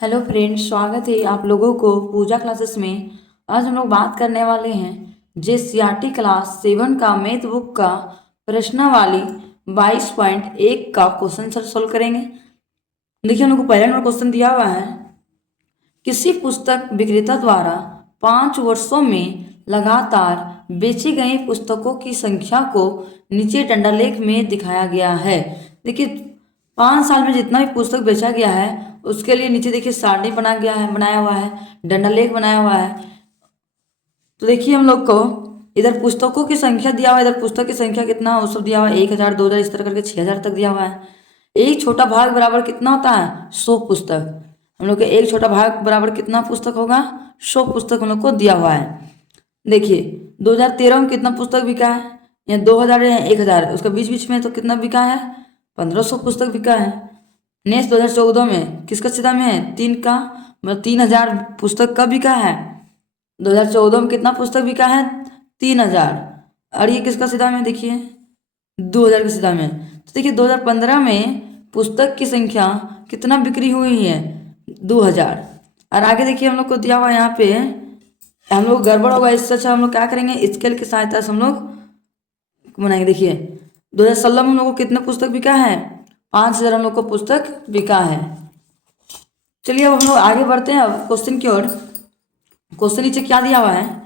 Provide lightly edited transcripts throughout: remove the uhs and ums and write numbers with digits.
Hello friends, स्वागत है आप लोगों को पूजा क्लासेस में। आज हम लोग बात करने वाले हैं जेसीईआरटी क्लास 7 का मैथ बुक का प्रश्नावली 22.1 का क्वेश्चन सर सोल्व करेंगे। देखिए, हम लोग को पहला नंबर क्वेश्चन दिया हुआ है, किसी पुस्तक विक्रेता द्वारा 5 वर्षों में लगातार बेची गई पुस्तकों की संख्या को नीचे डंडालेख में दिखाया गया है। देखिए, 5 साल में जितना भी पुस्तक बेचा गया है उसके लिए नीचे देखिए सारणी बनाया हुआ है, डंडालेख बनाया हुआ है। तो देखिए, हम लोग को इधर पुस्तकों की संख्या दिया हुआ है, इधर पुस्तक की संख्या कितना वो सब दिया हुआ है, 1000, 2000 इस तरह करके 6000 तक दिया हुआ है। एक छोटा भाग बराबर कितना होता है? 100 पुस्तक। हम लोग के एक छोटा भाग बराबर कितना पुस्तक होगा? 100 पुस्तक हम लोग को दिया हुआ है। देखिए, 2013 में कितना पुस्तक बिका है, या 2000 या 1000, उसका बीच बीच में तो कितना बिका है? 1500 पुस्तक बिका है। नेक्स्ट 2014 में किसका सीधा में है? 3 का, मतलब 3000 पुस्तक का बिका है। 2014 में कितना पुस्तक बिका है? 3000। और ये किसका सीधा में? देखिए 2000 के सीधा में। तो देखिए 2015 में पुस्तक की संख्या कितना बिक्री हुई है? 2000। और आगे देखिए हम लोग को दिया हुआ यहाँ पे, हम लोग गड़बड़ होगा, इससे अच्छा हम लोग क्या करेंगे, स्केल की सहायता से हम लोग बनाएंगे। देखिए 2016 में हम लोग को कितने पुस्तक बिका है? 5000 हम लोग को पुस्तक बिका है। चलिए अब हम लोग आगे बढ़ते हैं अब क्वेश्चन की ओर। क्वेश्चन नीचे क्या दिया हुआ है,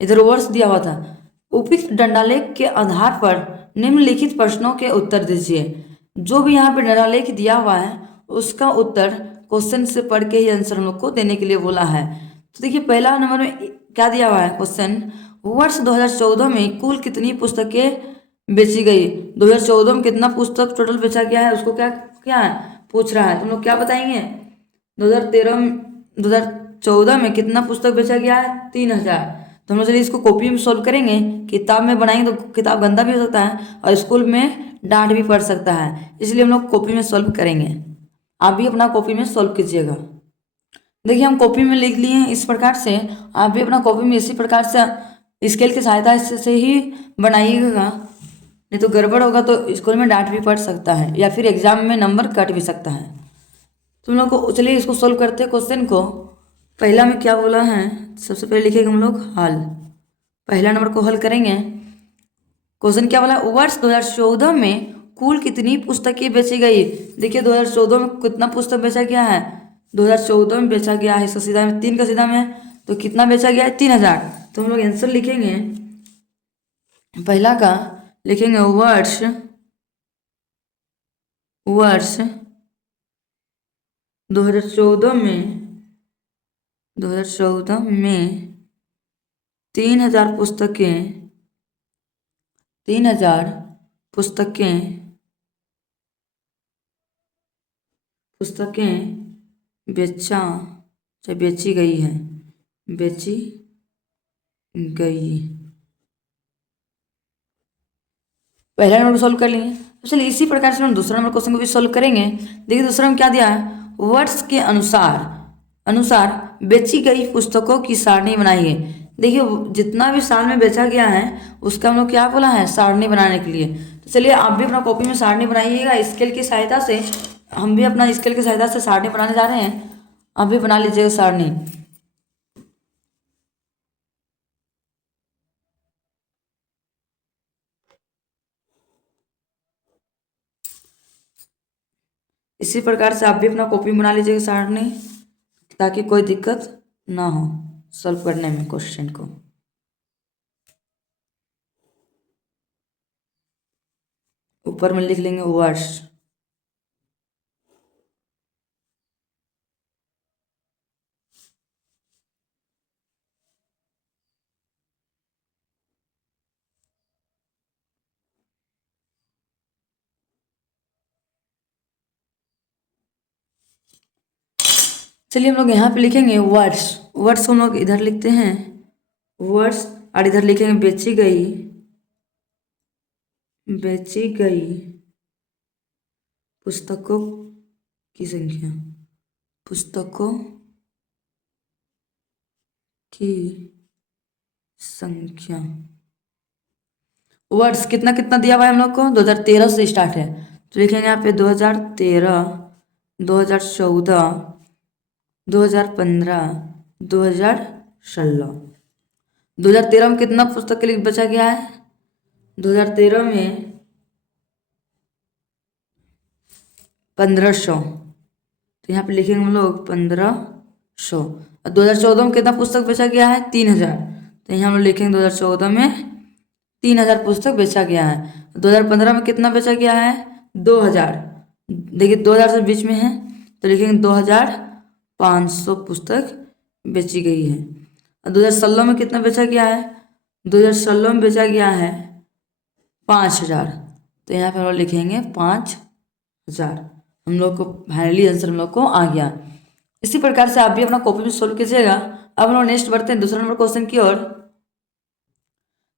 इधर वर्ष दिया हुआ था, उपयुक्त डंडालेख के आधार पर निम्नलिखित प्रश्नों के उत्तर दीजिए। जो भी यहाँ पे डंडालेख दिया हुआ है उसका उत्तर क्वेश्चन से पढ़ के ही आंसर हम लोग को देने के लिए बोला है। तो देखिए पहला नंबर में क्या दिया हुआ है क्वेश्चन, वर्ष 2014 में कुल कितनी पुस्तकें बेची गई? 2014 में कितना पुस्तक टोटल बेचा गया है उसको क्या क्या है पूछ रहा है। तुम लोग क्या बताएंगे? 2014 में कितना पुस्तक बेचा गया है? 3000। तो हम लोग चलिए इसको कॉपी में सॉल्व करेंगे। किताब में बनाएंगे तो किताब गंदा भी हो सकता है और स्कूल में डांट भी पड़ सकता है, इसलिए हम लोग कॉपी में सॉल्व करेंगे। आप भी अपना कॉपी में सॉल्व कीजिएगा। देखिए हम कॉपी में लिख लिए हैं इस प्रकार से, आप भी अपना कॉपी में इसी प्रकार से स्केल की सहायता से ही बनाइएगा, नहीं तो गड़बड़ होगा तो स्कूल में डांट भी पड़ सकता है या फिर एग्जाम में नंबर कट भी सकता है। तुम लोग को चलिए इसको सोल्व करते हैं क्वेश्चन को। पहला में क्या बोला है, सबसे पहले लिखेंगे हम लोग हल। पहला नंबर को हल करेंगे। क्वेश्चन क्या बोला, वर्ष 2014 में कुल कितनी पुस्तकें बेची गई? देखिए 2014 में कितना पुस्तक बेचा गया है? 2014 में बेचा गया है, इसका सीधा में 3 का सीधा में है, तो कितना बेचा गया है? 3000। तो हम लोग आंसर लिखेंगे, पहला का लिखेंगे वर्ष वर्ष 2014 में 3000 पुस्तकें बेची गई है, बेची गई। पहला नंबर सॉल्व कर लिए। तो चलिए इसी प्रकार से हम दूसरा नंबर क्वेश्चन को भी सॉल्व करेंगे। देखिए दूसरा में क्या दिया है, वर्ष के अनुसार अनुसार बेची गई पुस्तकों की सारणी बनाइए। देखिए जितना भी साल में बेचा गया है उसका हम लोग क्या बोला है, सारणी बनाने के लिए। तो चलिए आप भी अपना कॉपी में सारणी बनाइएगा स्केल की सहायता से। हम भी अपना स्केल की सहायता से सारणी बनाने जा रहे हैं, आप भी बना लीजिएगा सारणी। इसी प्रकार से आप भी अपना कॉपी बना लीजिएगा सारणी, ताकि कोई दिक्कत ना हो सॉल्व करने में क्वेश्चन को। ऊपर में लिख लेंगे वर्ष। चलिए हम लोग यहाँ पे लिखेंगे वर्ष। वर्ष हम लोग इधर लिखते हैं वर्ष, और इधर लिखेंगे बेची गई पुस्तकों की संख्या, पुस्तकों की संख्या। वर्ष कितना कितना दिया हुआ है हम लोग को, 2013 से स्टार्ट है, तो लिखेंगे यहाँ पे 2013, 2014, 2015, 2016, 2013 में कितना पुस्तक के लिए बचा गया है? 2013 में 1500, तो यहाँ पे लिखेंगे हम लोग 1500। और 2014 में कितना पुस्तक बेचा गया है? 3000, तो यहाँ हम लोग लिखेंगे 2014 में 3000 पुस्तक बेचा गया है। 2015 में कितना बेचा गया है? 2000, देखिए 2000 से बीच में है, तो लिखेंगे 2500 पुस्तक बेची गई है। और 2016 में कितना बेचा गया है? 2016 में बेचा गया है 5000, तो यहाँ पे हम लोग लिखेंगे 5000। हम लोग को फाइनली आंसर हम लोग को आ गया। इसी प्रकार से आप भी अपना कॉपी में सोल्व कीजिएगा। अब हम लोग नेक्स्ट बढ़ते हैं दूसरा नंबर क्वेश्चन की ओर।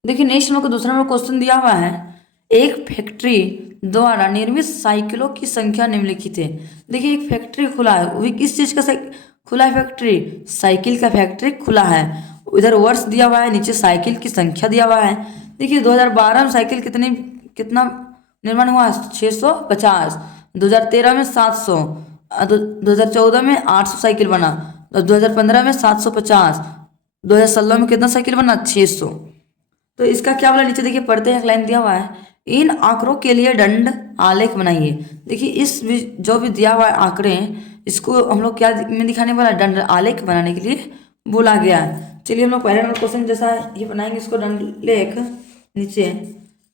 देखिए नेक्स्ट हम लोग को दूसरा नंबर क्वेश्चन दिया हुआ है, एक फैक्ट्री द्वारा निर्मित साइकिलों की संख्या निम्नलिखित है। देखिए एक फैक्ट्री खुला है, वो भी किस चीज़ का खुला है? फैक्ट्री, साइकिल का फैक्ट्री खुला है। इधर वर्ष दिया हुआ है, नीचे साइकिल की संख्या दिया हुआ है। देखिए 2012 में साइकिल कितना निर्माण हुआ? 650। 2013 में 700, 2014 में 800 साइकिल बना, 2015 में 750, 2016 में कितना साइकिल बना? 600। तो इसका क्या बोला? नीचे देखिए पढ़ते हैं, एक लाइन दिया हुआ है, इन आंकड़ों के लिए दंड आलेख बनाइए। देखिए जो भी दिया हुआ है आंकड़े, इसको हम लोग क्या में दिखाने वाला? दंड आलेख बनाने के लिए बोला गया है। चलिए हम लोग पहले नंबर क्वेश्चन जैसा ये बनाएंगे इसको दंड लेख नीचे।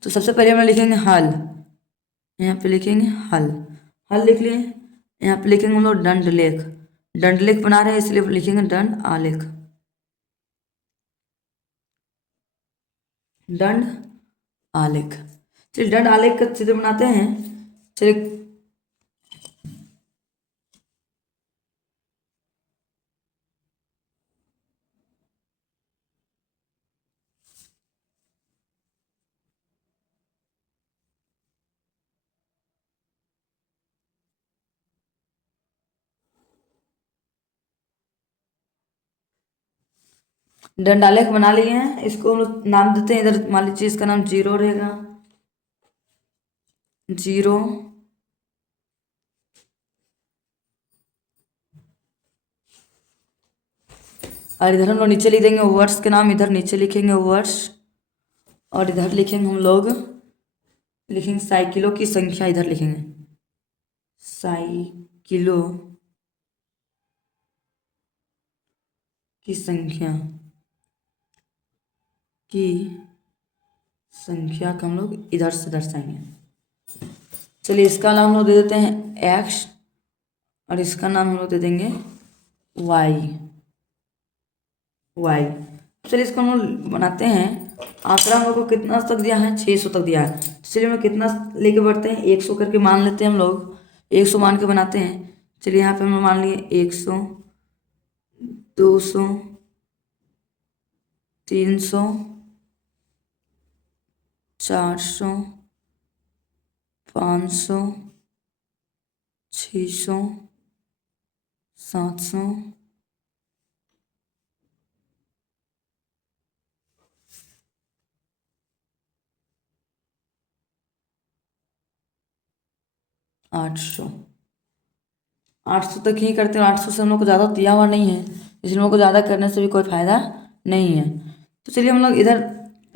तो सबसे पहले हम लोग लिखेंगे हल, यहाँ पे लिखेंगे हल, हल लिख लिए। यहाँ पे लिखेंगे हम लोग दंड लेख, दंड लेख बना रहे हैं इसलिए लिखेंगे दंड आलेख, दंड आलेख। चलिए दंड आलेख का चित्र बनाते हैं। चलिए दंड आलेख बना लिए हैं, इसको हम लोग नाम देते हैं। इधर मान लीजिए इसका नाम 0 रहेगा, 0। और इधर हम लोग नीचे लिख देंगे वर्ष के नाम, इधर नीचे लिखेंगे वर्ष। और इधर लिखेंगे हम लोग, लिखेंगे साइकिलों की संख्या, इधर लिखेंगे साइकिलों की संख्या, की संख्या का हम लोग इधर से दर्शाएंगे। चलिए इसका नाम हम लोग दे देते हैं एक्स, और इसका नाम हम लोग दे देंगे वाई, वाई। चलिए इसको हम लोग बनाते हैं। आंकड़ा हम लोग को कितना तक दिया है? 600 तक दिया है। चलिए हम लोग कितना लेके बढ़ते हैं? 100 करके मान लेते हैं हम लोग, 100 मान के बनाते हैं। चलिए यहाँ पे हम लोग मान लिए 100, 200, 300, 400, 500, 600, 700, 800, 800 तक ही करते हैं। 800 से हम लोग को ज़्यादा दिया हुआ नहीं है, इसलिए हम लोग को ज़्यादा करने से भी कोई फायदा नहीं है। तो चलिए हम लोग इधर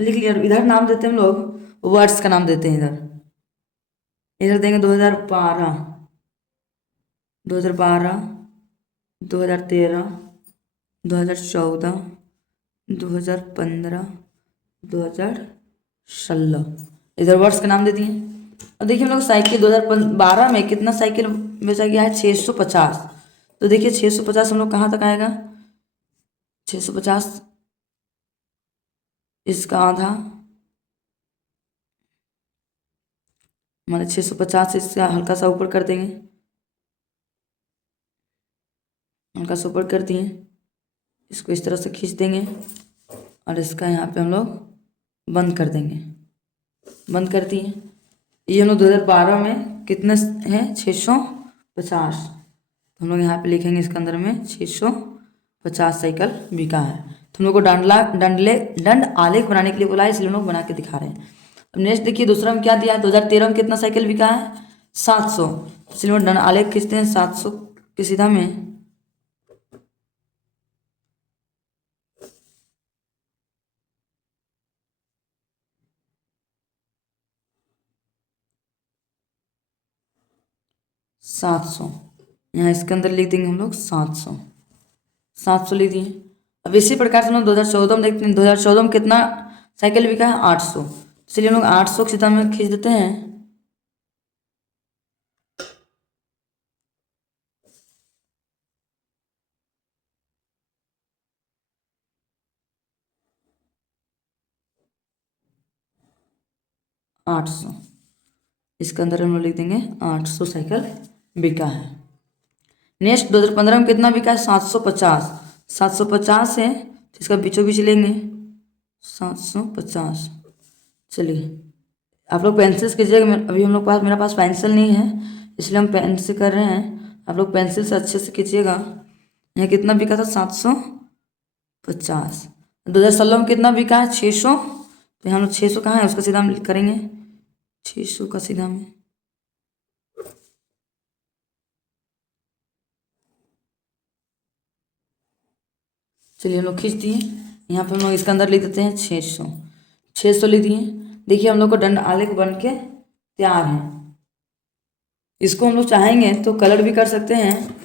लिख लिया, इधर नाम देते हैं हम लोग वर्ड्स का नाम देते हैं। इधर देंगे 2012, 2012, 2013, 2014, 2015, 2016, इधर वर्ड्स का नाम दे दिए। और देखिए हम लोग साइकिल 2012 में कितना साइकिल बेचा गया है? 650। तो देखिए 650 हम लोग कहाँ तक आएगा? 650 इसका आधा, मतलब 650 इसका हल्का सा ऊपर कर देंगे, हल्का सा ऊपर कर दिए। इसको इस तरह से खींच देंगे और इसका यहाँ पे हम लोग बंद कर देंगे, बंद कर दिए। ये हम लोग 2012 में कितने हैं? 650। तो हम लोग यहाँ पे लिखेंगे इसके अंदर में 650 साइकिल बिका है। तो हम लोग को दंड आलेख बनाने के लिए बोला है, इसलिए हम लोग बना के दिखा रहे हैं। अब नेक्स्ट देखिए दूसरा में क्या दिया है? 2013 में कितना साइकिल बिका है? 700। इसलिए हम दंड आलेख खींचते हैं 700 के सीधा में, 700। यहाँ इसके अंदर लिख देंगे हम लोग 700 लिख दिए। अब इसी प्रकार से हम लोग 2014 में देखते हैं, 2014 में कितना साइकिल बिका है? 800। चलिए हम लोग 800 की सीधा में खींच देते हैं। आठ सौ, इसके अंदर हम लोग लिख देंगे 800 साइकिल बिका है। नेक्स्ट 2015 में कितना बिका है? 750। 750 है तो इसका बीचों बीच लेंगे 750। चलिए आप लोग पेंसिल से कीजिएगा, अभी हम लोग मेरे पास पेंसिल नहीं है इसलिए हम पेन से कर रहे हैं। आप लोग पेंसिल से अच्छे से खींचिएगा। यहाँ कितना बिका था? 750। 2016 में कितना बिका है? 600। तो हम लोग 600 कहाँ है उसका सीधा हम करेंगे 600 का सीधा में। चलिए हम लोग खींच दिए। यहाँ पे हम लोग इसके अंदर लिख देते हैं 600। 600 लिख दिए। देखिए हम लोग को दंड आलेख बन के तैयार है। इसको हम लोग चाहेंगे तो कलर भी कर सकते हैं।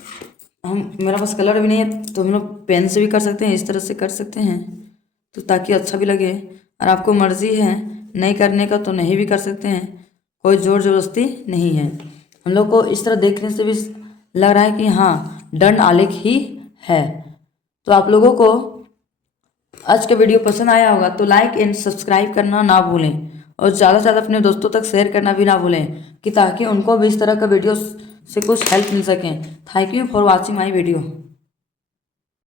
मेरा पास कलर भी नहीं है तो हम लोग पेन से भी कर सकते हैं, इस तरह से कर सकते हैं तो ताकि अच्छा भी लगे। और आपको मर्जी है नहीं करने का तो नहीं भी कर सकते हैं, कोई जोर जबरदस्ती नहीं है। हम लोग को इस तरह देखने से भी लग रहा है कि हाँ दंड आलेख ही है। तो आप लोगों को आज का वीडियो पसंद आया होगा तो लाइक एंड सब्सक्राइब करना ना भूलें और ज़्यादा से ज़्यादा अपने दोस्तों तक शेयर करना भी ना भूलें कि ताकि उनको भी इस तरह का वीडियो से कुछ हेल्प मिल सके। Thank you for watching my video.